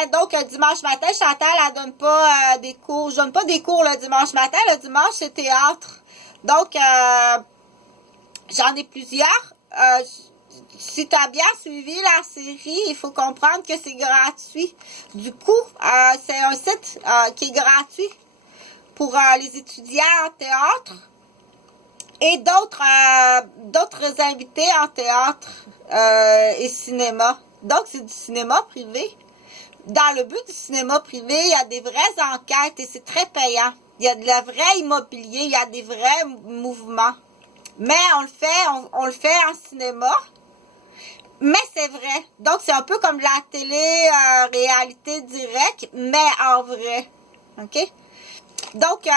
matin. Donc, dimanche matin, Chantal, elle donne pas des cours. Je donne pas des cours le dimanche matin. Le dimanche, c'est théâtre. Donc, j'en ai plusieurs. Si tu as bien suivi la série, il faut comprendre que c'est gratuit. Du coup, c'est un site qui est gratuit pour les étudiants en théâtre et d'autres invités en théâtre et cinéma. Donc, c'est du cinéma privé. Dans le but du cinéma privé, il y a des vraies enquêtes et c'est très payant. Il y a de la vraie immobilier, il y a des vrais mouvements. Mais on le fait en cinéma. Mais c'est vrai. Donc, c'est un peu comme la télé-réalité directe, mais en vrai. OK? Donc,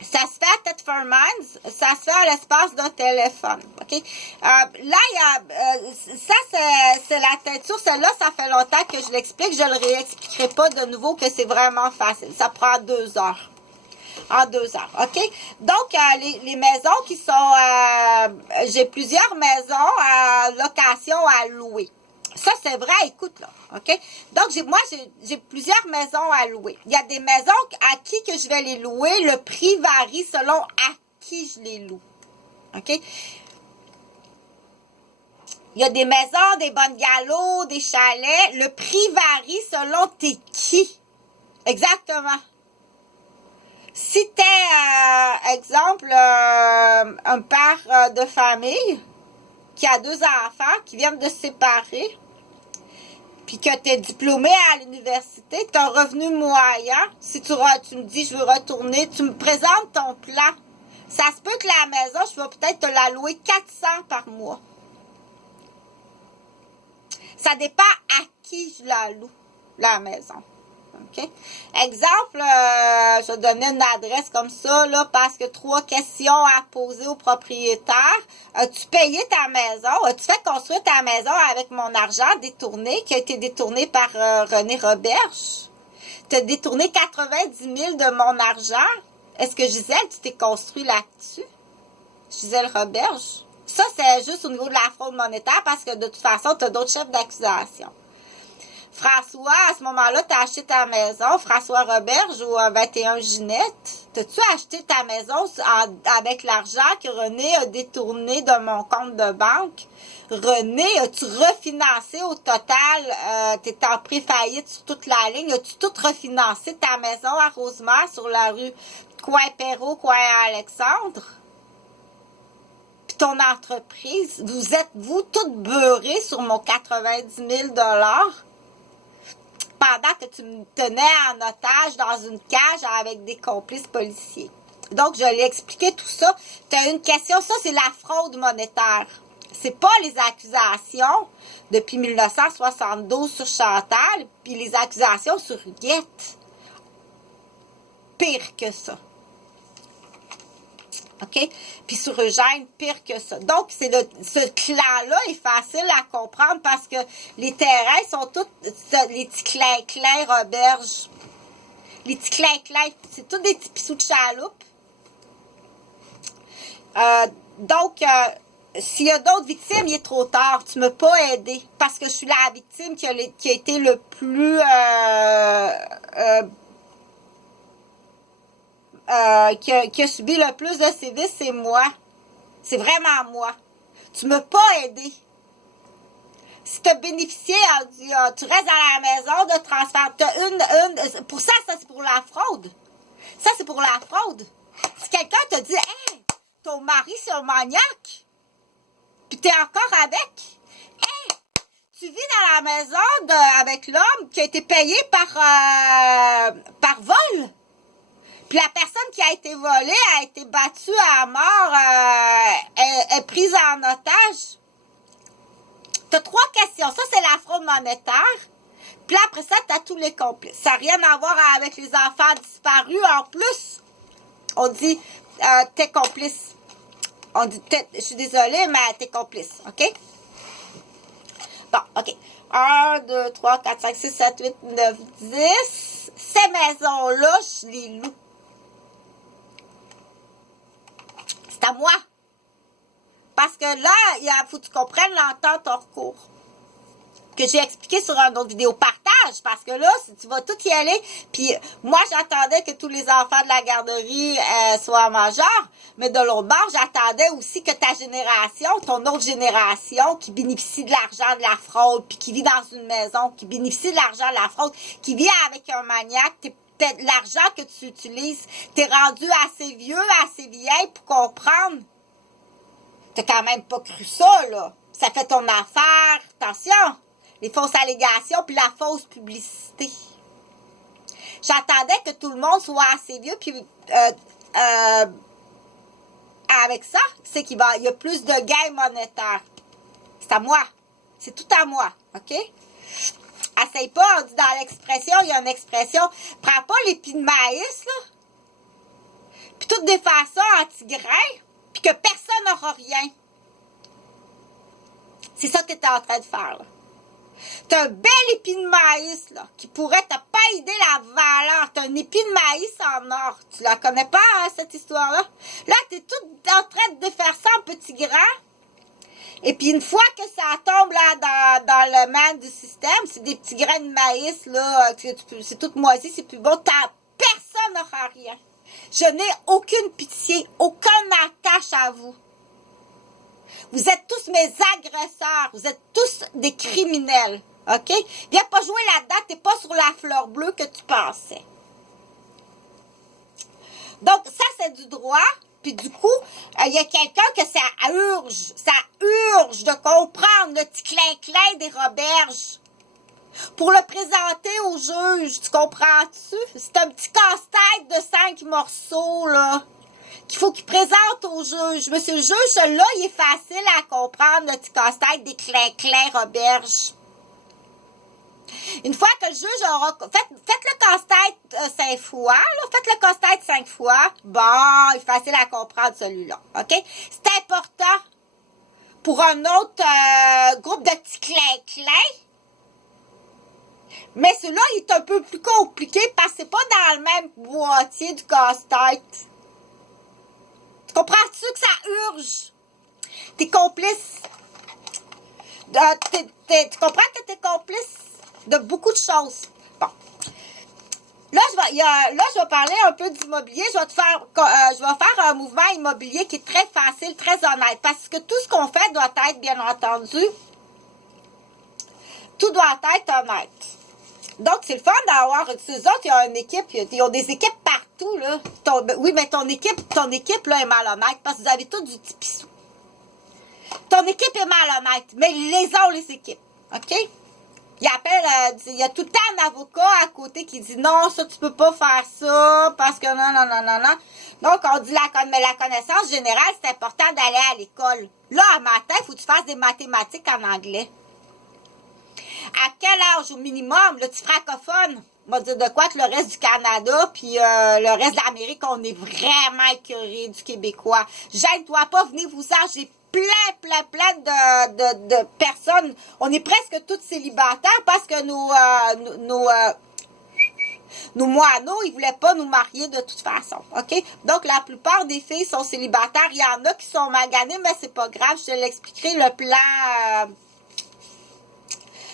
ça se fait à Thetford Mines, ça se fait à l'espace d'un téléphone. OK? Là, il y a... ça, c'est la teinture. Celle-là, ça fait longtemps que je l'explique. Je ne le réexpliquerai pas de nouveau, que c'est vraiment facile. Ça prend 2 heures. En 2 heures, OK? Donc, les maisons qui sont... j'ai plusieurs maisons à location à louer. Ça, c'est vrai, écoute, là, OK? Donc, j'ai plusieurs maisons à louer. Il y a des maisons à qui que je vais les louer. Le prix varie selon à qui je les loue. OK? Il y a des maisons, des bungalows, des chalets. Le prix varie selon t'es qui. Exactement. Si t'es, exemple, un père de famille qui a 2 enfants qui viennent de se séparer, puis que tu es diplômé à l'université, tu as un revenu moyen, si tu me dis je veux retourner, tu me présentes ton plan. Ça se peut que la maison, je vais peut-être te la louer 400 par mois. Ça dépend à qui je la loue, la maison. OK? Exemple, je vais donner une adresse comme ça, là, parce que 3 questions à poser au propriétaire. As-tu payé ta maison? As-tu fait construire ta maison avec mon argent détourné, qui a été détourné par René Roberge? Tu as détourné 90 000 de mon argent. Est-ce que Gisèle, tu t'es construit là-dessus? Gisèle Roberge? Ça, c'est juste au niveau de la fraude monétaire, parce que de toute façon, tu as d'autres chefs d'accusation. François, à ce moment-là, tu as acheté ta maison, François Roberge ou 21 Ginette. T'as-tu acheté ta maison avec l'argent que René a détourné de mon compte de banque? René, as-tu refinancé au total? Tu es en pré-faillite sur toute la ligne. As-tu tout refinancé ta maison à Rosemère sur la rue Coin-Perrault, Coin-Alexandre? Puis ton entreprise, vous toutes beurrés sur mon 90 000 $? Pendant que tu me tenais en otage dans une cage avec des complices policiers. Donc, je l'ai expliqué tout ça. Tu as une question, ça, c'est la fraude monétaire. C'est pas les accusations depuis 1972 sur Chantal, puis les accusations sur Huguette. Pire que ça. OK? Puis sur Eugène, pire que ça. Donc, ce clan-là est facile à comprendre parce que les terrains sont tous les petits clins Roberge. Les petits clins, c'est tous des petits pissous de chaloupe. Donc, s'il y a d'autres victimes, il est trop tard. Tu ne m'as pas aidé parce que je suis la victime qui a été le plus... qui a subi le plus de sévices, c'est moi. C'est vraiment moi. Tu ne m'as pas aidé. Si tu as bénéficié, tu restes dans la maison de transfert. Pour ça, c'est pour la fraude. Ça, c'est pour la fraude. Si quelqu'un te dit, hey, ton mari, c'est un maniaque, puis tu es encore avec, hey, tu vis dans la maison avec l'homme qui a été payé par vol. Puis la personne qui a été volée a été battue à mort, est prise en otage. Tu as 3 questions. Ça, c'est la fraude monétaire. Puis là, après ça, tu as tous les complices. Ça n'a rien à voir avec les enfants disparus. En plus, on dit, t'es complice. On dit, je suis désolée, mais t'es complice. OK? Bon, OK. 1, 2, 3, 4, 5, 6, 7, 8, 9, 10. Ces maisons-là, je les loue. C'est à moi. Parce que là, il faut que tu comprennes l'entente hors cours. Que j'ai expliqué sur une autre vidéo. Partage. âge, parce que là, tu vas tout y aller. Puis moi, j'attendais que tous les enfants de la garderie soient majeurs, mais de l'autre bord, j'attendais aussi que ta génération, ton autre génération, qui bénéficie de l'argent de la fraude, puis qui vit dans une maison, qui bénéficie de l'argent de la fraude, qui vit avec un maniaque, l'argent que tu utilises, t'es rendu assez vieux, assez vieille pour comprendre. T'as quand même pas cru ça, là. Ça fait ton affaire. Attention, les fausses allégations puis la fausse publicité. J'attendais que tout le monde soit assez vieux, puis avec ça, c'est qu'il y a plus de gains monétaires. C'est à moi. C'est tout à moi, OK? Essaye pas, on dit dans l'expression, il y a une expression, prends pas l'épi de maïs, là, puis tout défaire ça en petits grains, puis que personne n'aura rien. C'est ça que tu es en train de faire, là. Tu as un bel épi de maïs, là, qui pourrait te pas aider la valeur. Tu as un épi de maïs en or. Tu la connais pas, hein, cette histoire-là? Là, tu es tout en train de défaire ça en petits grains. Et puis, une fois que ça tombe là dans le man du système, c'est des petits grains de maïs, là, c'est tout moisi, c'est plus bon. Personne n'aura rien. Je n'ai aucune pitié, aucune attache à vous. Vous êtes tous mes agresseurs. Vous êtes tous des criminels. OK? Viens pas jouer là-dedans. T'es pas sur la fleur bleue que tu pensais. Donc, ça, c'est du droit. Puis du coup, il y a quelqu'un que ça urge de comprendre le petit clin-clin des Roberges pour le présenter au juge. Tu comprends-tu? C'est un petit casse-tête de 5 morceaux, là, qu'il faut qu'il présente au juge. Monsieur le juge, celui-là, il est facile à comprendre, le petit casse-tête des clin-clin Roberges. Une fois que le juge aura... Faites le casse-tête 5 fois, là. Faites le casse-tête 5 fois. Bon, il est facile à comprendre celui-là. OK? C'est important pour un autre groupe de petits clin-clin. Mais celui-là, il est un peu plus compliqué parce que c'est pas dans le même boîtier du casse-tête. Tu comprends-tu que ça urge? T'es complice. Tu comprends que t'es complice de beaucoup de choses. Bon. Là, je vais parler un peu d'immobilier. Je vais faire un mouvement immobilier qui est très facile, très honnête. Parce que tout ce qu'on fait doit être, bien entendu, tout doit être honnête. Donc, c'est le fun d'avoir... Ces autres, ils ont une équipe, ils ont des équipes partout, là. Oui, mais ton équipe, là, est malhonnête parce que vous avez tous du petit pissou. Ton équipe est malhonnête, mais ils les ont, les équipes. OK? Il y a tout le temps un avocat à côté qui dit non, ça, tu peux pas faire ça, parce que non. Donc, on dit mais la connaissance générale, c'est important d'aller à l'école. Là, à matin, il faut que tu fasses des mathématiques en anglais. À quel âge au minimum, le petit francophone, on va dire de quoi que le reste du Canada, puis le reste de l'Amérique, on est vraiment écœurés du Québécois. Gêne-toi pas, venez vous en, j'ai plein de personnes. On est presque toutes célibataires parce que nos moineaux, ils voulaient pas nous marier de toute façon, OK? Donc, la plupart des filles sont célibataires. Il y en a qui sont maganées, mais c'est pas grave. Je te l'expliquerai, le plan...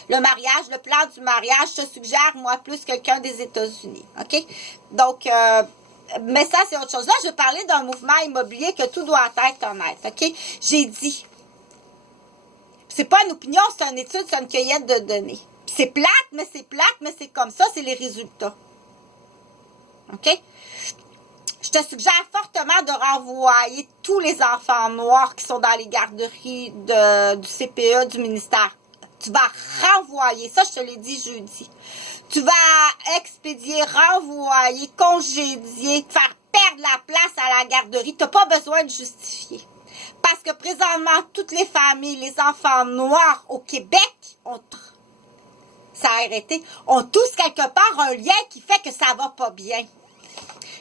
le plan du mariage, je te suggère, moi, plus quelqu'un des États-Unis, OK? Donc, mais ça, c'est autre chose. Là, je vais parler d'un mouvement immobilier que tout doit être honnête, OK? J'ai dit, c'est pas une opinion, c'est une étude, c'est une cueillette de données. C'est plate, mais c'est comme ça, c'est les résultats. OK? Je te suggère fortement de renvoyer tous les enfants noirs qui sont dans les garderies du CPE, du ministère. Tu vas renvoyer, ça je te l'ai dit jeudi. Tu vas expédier, renvoyer, congédier, faire perdre la place à la garderie. Tu n'as pas besoin de justifier. Parce que présentement, toutes les familles, les enfants noirs au Québec, ça a arrêté, ont tous quelque part un lien qui fait que ça va pas bien.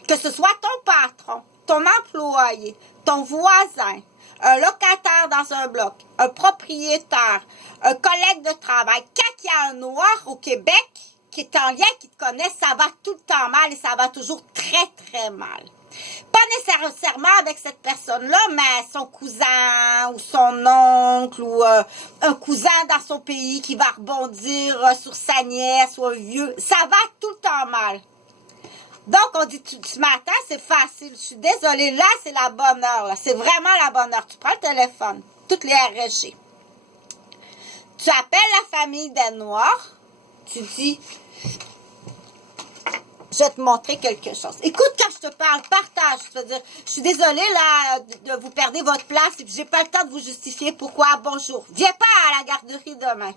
Que ce soit ton patron, ton employé, ton voisin, un locataire dans un bloc, un propriétaire, un collègue de travail, quand il y a un noir au Québec qui est en lien, qui te connaît, ça va tout le temps mal et ça va toujours très, très mal. Pas nécessairement avec cette personne-là, mais son cousin ou son oncle ou un cousin dans son pays qui va rebondir sur sa nièce ou un vieux. Ça va tout le temps mal. Donc, on dit, ce matin, c'est facile. Je suis désolée, là, c'est la bonne heure. C'est vraiment la bonne heure. Tu prends le téléphone, toutes les RSG. Tu appelles la famille des Noirs. Tu dis, je vais te montrer quelque chose. Écoute, quand je te parle, partage. Je veux dire, je suis désolée, là, de vous perdre votre place et puis j'ai pas le temps de vous justifier pourquoi. Bonjour. Viens pas à la garderie demain.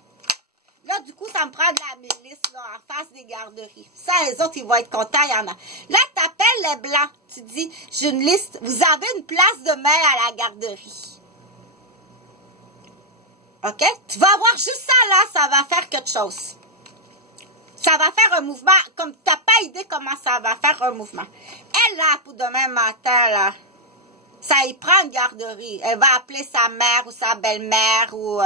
Là, du coup, ça me prend de la milice, là, en face des garderies. Ça, les autres, ils vont être contents, il y en a. Là, tu appelles les Blancs. Tu dis, j'ai une liste. Vous avez une place demain à la garderie. OK? Tu vas voir juste ça, là, ça va faire quelque chose. Ça va faire un mouvement, comme tu n'as pas idée comment ça va faire un mouvement. Elle, là, pour demain matin, là, ça y prend une garderie. Elle va appeler sa mère ou sa belle-mère ou